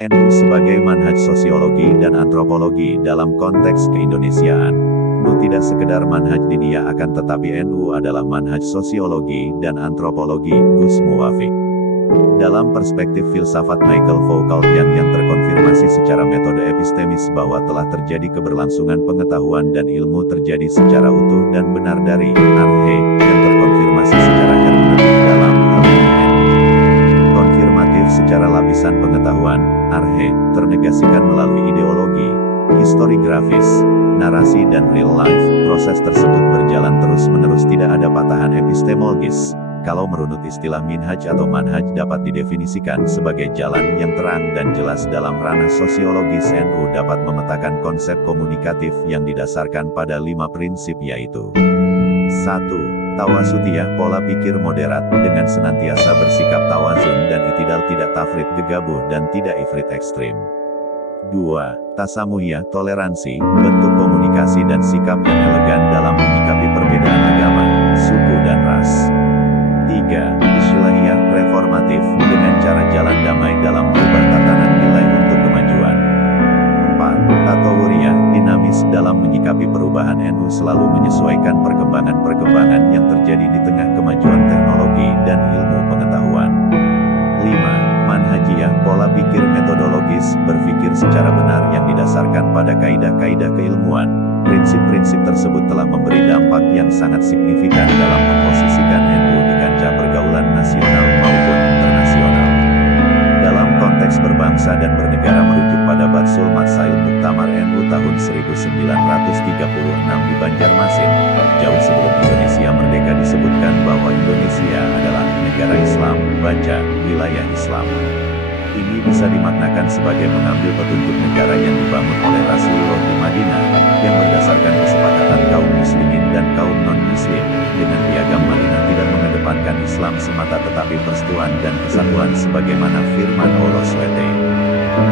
NU sebagai manhaj sosiologi dan antropologi dalam konteks keindonesiaan. NU tidak sekedar manhaj diniyah akan tetapi NU adalah manhaj sosiologi dan antropologi, Gus Muwafiq. Dalam perspektif filsafat Michael Foucault yang terkonfirmasi secara metode epistemis bahwa telah terjadi keberlangsungan pengetahuan dan ilmu terjadi secara utuh dan benar dari arhe yang terkonfirmasi secara hermeneutik dalam hal ini. Konfirmatif secara lapisan pengetahuan, arhe, ternegasikan melalui ideologi, historiografis, narasi dan real life. Proses tersebut berjalan terus-menerus, tidak ada patahan epistemologis. Kalau merunut istilah minhaj atau manhaj dapat didefinisikan sebagai jalan yang terang dan jelas dalam ranah sosiologis. NU dapat memetakan konsep komunikatif yang didasarkan pada 5 prinsip yaitu 1. Tawasutiyah, pola pikir moderat, dengan senantiasa bersikap tawazun dan itidal, tidak tafrit gegabah dan tidak ifrit ekstrim. 2. Tasamuhiyah, toleransi, bentuk komunikasi dan sikap yang elegan dalam menyikapi perbedaan agama, suku dan ras. 3. Islahiyah, reformatif, dengan cara jalan damai dalam merubah tatanan nilai untuk kemajuan. 4. Tatawuriyah, dinamis dalam menyikapi perubahan. NU selalu menyesuaikan perkembangan-perkembangan yang terjadi di tengah kemajuan teknologi dan ilmu pengetahuan. 5. Manhajiyah, pola pikir metodologis, berpikir secara benar yang didasarkan pada kaidah-kaidah keilmuan. Prinsip-prinsip tersebut telah memberi dampak yang sangat signifikan dalam memposisikan NU di kancah pergaulan nasional maupun internasional. Dalam konteks berbangsa dan bernegara merujuk pada Batsul Matsail Muktamar NU tahun 1936 di Banjarmasin, jauh sebelum Indonesia merdeka, disebutkan bahwa Indonesia adalah negara Islam, baca, wilayah Islam. Ini bisa dimaknakan sebagai mengambil petunjuk negara yang dibangun oleh Rasulullah di Madinah, yang berdasarkan kesepakatan kaum muslimin dan kaum non-muslim. Dengan piagam Madinah tidak mengedepankan Islam semata tetapi persatuan dan kesatuan sebagaimana firman Allah SWT.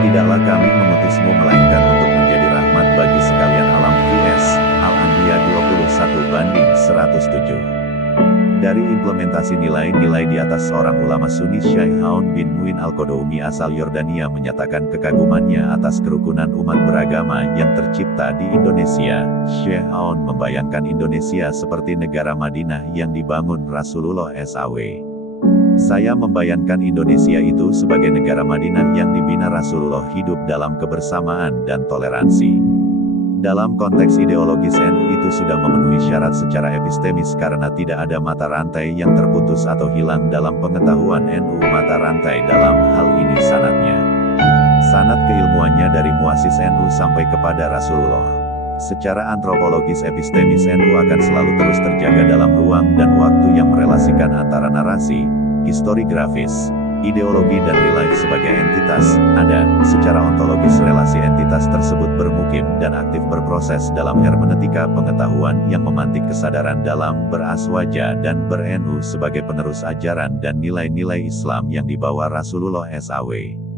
Tidaklah kami mengutusmu melainkan untuk menjadi rahmat bagi sekalian alam. VS Al-Anbiya 21:107. Dari implementasi nilai-nilai di atas, seorang ulama Sunni, Syekh Aun bin Muin Al-Qadoumi asal Yordania menyatakan kekagumannya atas kerukunan umat beragama yang tercipta di Indonesia. Syekh Aun membayangkan Indonesia seperti negara Madinah yang dibangun Rasulullah SAW. Saya membayangkan Indonesia itu sebagai negara Madinah yang dibina Rasulullah, hidup dalam kebersamaan dan toleransi. Dalam konteks ideologis, NU itu sudah memenuhi syarat secara epistemis karena tidak ada mata rantai yang terputus atau hilang dalam pengetahuan NU. Mata rantai dalam hal ini sanadnya. Sanad keilmuannya dari muasis NU sampai kepada Rasulullah. Secara antropologis epistemis, NU akan selalu terus terjaga dalam ruang dan waktu yang merelasikan antara narasi, historiografis, ideologi dan real life sebagai entitas. Ada, secara ontologis relasi entitas tersebut bermukim dan aktif berproses dalam hermeneutika pengetahuan yang memantik kesadaran dalam beraswaja dan ber-NU sebagai penerus ajaran dan nilai-nilai Islam yang dibawa Rasulullah SAW.